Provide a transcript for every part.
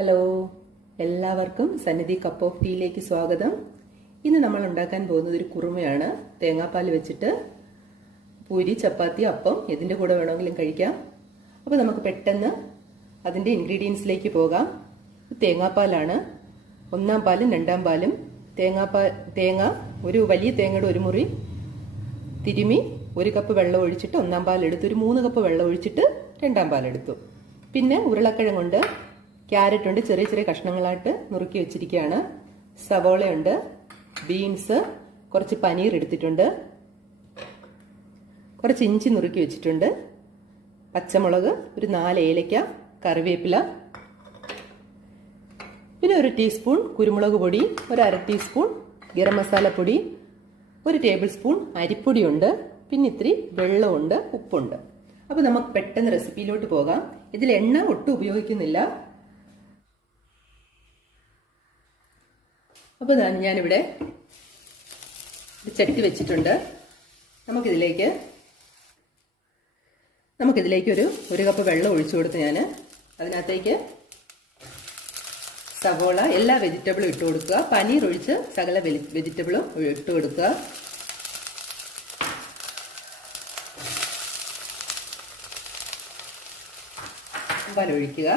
Hello, എല്ലാവർക്കും സന്നിധി cup of ടീയിലേക്ക് സ്വാഗതം. ഇന്ന് നമ്മൾ ഉണ്ടാക്കാൻ പോകുന്നത് ഒരു കുറുമയാണ്. തേങ്ങാപ്പാൽ വെച്ചിട്ട് പൂരി, ചപ്പാത്തി, അപ്പം ഇതിൻ്റെ കൂടെ വേണമെങ്കിലും കഴിക്കാം. അപ്പോൾ നമുക്ക് പെട്ടെന്ന് അതിൻ്റെ ഇൻഗ്രീഡിയൻസിലേക്ക് പോകാം. തേങ്ങാപ്പാലാണ്. ഒന്നാം പാലും രണ്ടാം പാലും. തേങ്ങ ഒരു വലിയ തേങ്ങയുടെ ഒരു മുറി തിരുമി 1 കപ്പ് വെള്ളം ഒഴിച്ചിട്ട് ഒന്നാം പാലെടുത്തു. ഒരു 3 കപ്പ് വെള്ളം ഒഴിച്ചിട്ട് രണ്ടാം പാലെടുത്തു. പിന്നെ ഉരുളക്കിഴങ്ങുണ്ട്, ക്യാരറ്റ് ഉണ്ട്, ചെറിയ ചെറിയ കഷ്ണങ്ങളായിട്ട് നുറുക്കി വെച്ചിരിക്കുകയാണ്. സവോളയുണ്ട്, ബീൻസ്, കുറച്ച് പനീർ എടുത്തിട്ടുണ്ട്, കുറച്ച് ഇഞ്ചി നുറുക്കി വെച്ചിട്ടുണ്ട്, പച്ചമുളക്, ഒരു 4 ഏലക്ക, കറിവേപ്പില, പിന്നെ 1 ടീസ്പൂൺ കുരുമുളക് പൊടി, ഒരു 1/2 ടീസ്പൂൺ ഗരം മസാലപ്പൊടി, 1 ടേബിൾ സ്പൂൺ അരിപ്പൊടിയുണ്ട്, പിന്നെ ഇത്തിരി വെള്ളമുണ്ട്, ഉപ്പുണ്ട്. അപ്പോൾ നമുക്ക് പെട്ടെന്ന് റെസിപ്പിയിലോട്ട് പോകാം. ഇതിൽ എണ്ണ ഒട്ടും ഉപയോഗിക്കുന്നില്ല. അപ്പോൾ ഞാനിവിടെ ഒരു ചട്ടി വെച്ചിട്ടുണ്ട്. നമുക്കിതിലേക്ക് ഒരു കപ്പ് വെള്ളം ഒഴിച്ചു കൊടുത്ത് ഞാൻ അതിനകത്തേക്ക് സവോള, എല്ലാ വെജിറ്റബിളും ഇട്ട് കൊടുക്കുക. പനീർ ഒഴിച്ച് സകല വെജിറ്റബിളും ഇട്ട് കൊടുക്കുക. പാലൊഴിക്കുക.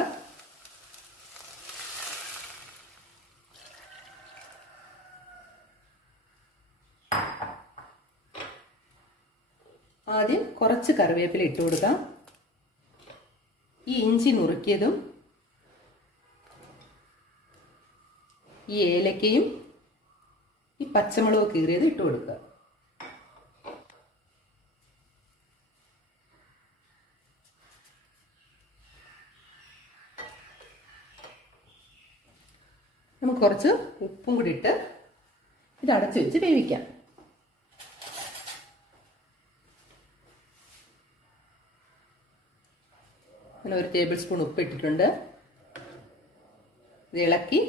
ആദ്യം കുറച്ച് കറിവേപ്പില ഇട്ട് കൊടുക്കാം. ഈ ഇഞ്ചി നുറുക്കിയതും ഈ ഏലക്കയും ഈ പച്ചമുളക് കീറിയതും ഇട്ട് കൊടുക്കുക. നമുക്ക് കുറച്ച് ഉപ്പും കൂടി ഇട്ട് ഇത് അടച്ചു വെച്ച് വേവിക്കാം. അങ്ങനെ 1 ടേബിൾ സ്പൂൺ ഉപ്പ് ഇട്ടിട്ടുണ്ട്. ഇത് ഇളക്കി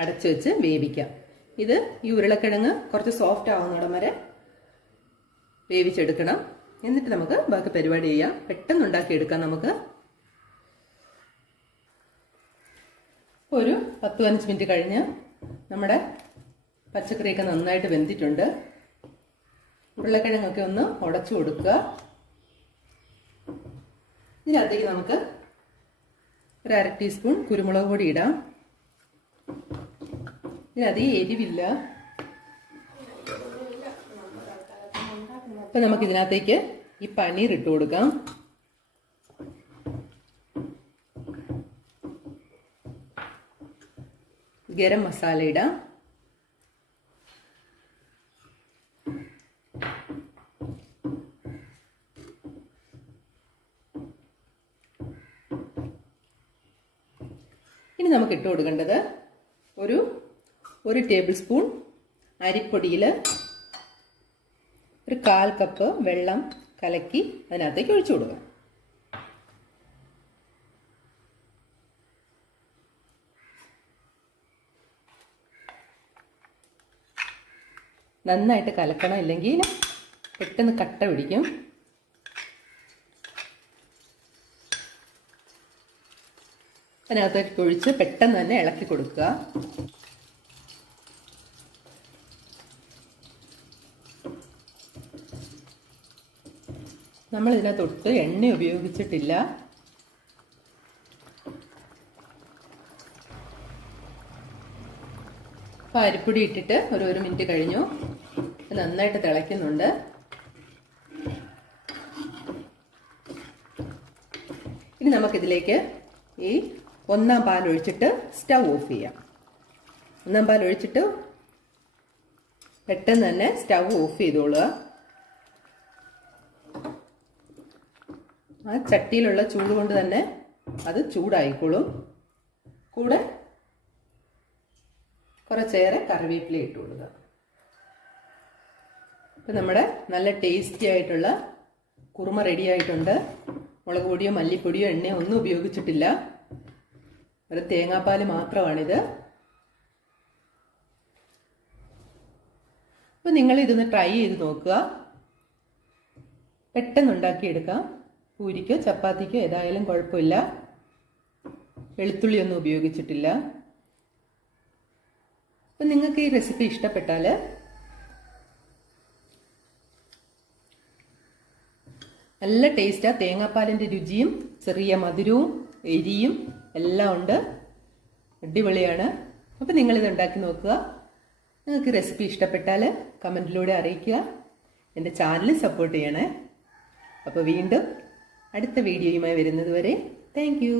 അടച്ചു വെച്ച് വേവിക്കാം. ഈ ഉരുളക്കിഴങ്ങ് കുറച്ച് സോഫ്റ്റ് ആവുന്നിടം വരെ വേവിച്ചെടുക്കണം. എന്നിട്ട് നമുക്ക് ബാക്കി പരിപാടി ചെയ്യാം. പെട്ടെന്ന് ഉണ്ടാക്കിയെടുക്കാം. നമുക്ക് ഒരു 10-15 മിനിറ്റ് കഴിഞ്ഞ് നമ്മുടെ പച്ചക്കറിയൊക്കെ നന്നായിട്ട് വെന്തിട്ടുണ്ട്. ഉരുളക്കിഴങ്ങൊക്കെ ഒന്ന് ഉടച്ചു കൊടുക്കുക. ഇതിനകത്തേക്ക് നമുക്ക് ഒരു 1/2 ടീസ്പൂൺ കുരുമുളക് പൊടി ഇടാം. ഇതിനധികം എരിവില്ല. അപ്പൊ നമുക്ക് ഇതിനകത്തേക്ക് ഈ പനീർ ഇട്ട് കൊടുക്കാം. ഗരം മസാല ഇടാം. ഇനി നമുക്ക് ഇട്ട് കൊടുക്കേണ്ടത് ഒരു ടേബിൾ സ്പൂൺ അരിപ്പൊടിയിൽ ഒരു 1/4 കപ്പ് വെള്ളം കലക്കി അതിനകത്തേക്ക് ഒഴിച്ചു കൊടുക്കുക. നന്നായിട്ട് കലക്കണം, ഇല്ലെങ്കിൽ പെട്ടെന്ന് കട്ട പിടിക്കും. അതിനകത്തേക്ക് ഒഴിച്ച് പെട്ടെന്ന് തന്നെ ഇളക്കി കൊടുക്കുക. നമ്മൾ ഇതിനകത്തൊട്ട് എണ്ണ ഉപയോഗിച്ചിട്ടില്ല. അപ്പോൾ അരിപ്പൊടി ഇട്ടിട്ട് ഒരു 1 മിനിറ്റ് കഴിഞ്ഞു. നന്നായിട്ട് തിളയ്ക്കുന്നുണ്ട്. ഇനി നമുക്കിതിലേക്ക് ഈ ഒന്നാം പാൽ ഒഴിച്ചിട്ട് സ്റ്റൗ ഓഫ് ചെയ്യാം. ഒന്നാം പാൽ ഒഴിച്ചിട്ട് പെട്ടെന്ന് തന്നെ സ്റ്റൗ ഓഫ് ചെയ്തോളുക. ആ ചട്ടിയിലുള്ള ചൂട് കൊണ്ട് തന്നെ അത് ചൂടായിക്കോളും. കൂടെ കുറച്ചേറെ കറിവേപ്പില ഇട്ട് കൊടുക്കുക. ഇപ്പം നമ്മുടെ നല്ല ടേസ്റ്റി ആയിട്ടുള്ള കുറുമ റെഡി ആയിട്ടുണ്ട്. മുളക് പൊടിയോ മല്ലിപ്പൊടിയോ എണ്ണയോ ഒന്നും ഉപയോഗിച്ചിട്ടില്ല. ഒരു തേങ്ങാപ്പാൽ മാത്രമാണിത്. അപ്പം നിങ്ങൾ ഇതൊന്ന് ട്രൈ ചെയ്ത് നോക്കുക. പെട്ടെന്ന് ഉണ്ടാക്കിയെടുക്കാം. പൂരിക്കോ ചപ്പാത്തിക്കോ ഏതായാലും കുഴപ്പമില്ല. വെളുത്തുള്ളിയൊന്നും ഉപയോഗിച്ചിട്ടില്ല. അപ്പം നിങ്ങൾക്ക് ഈ റെസിപ്പി ഇഷ്ടപ്പെട്ടാൽ നല്ല ടേസ്റ്റാണ്. തേങ്ങാപ്പാലിൻ്റെ രുചിയും ചെറിയ മധുരവും എരിയും എല്ലാം ഉണ്ട്. അടിപൊളിയാണ്. അപ്പം നിങ്ങളിത് ഉണ്ടാക്കി നോക്കുക. നിങ്ങൾക്ക് റെസിപ്പി ഇഷ്ടപ്പെട്ടാൽ കമൻറ്റിലൂടെ അറിയിക്കുക. എൻ്റെ ചാനൽ സപ്പോർട്ട് ചെയ്യണേ. അപ്പോൾ വീണ്ടും അടുത്ത വീഡിയോയുമായി വരുന്നത് വരെ താങ്ക് യു.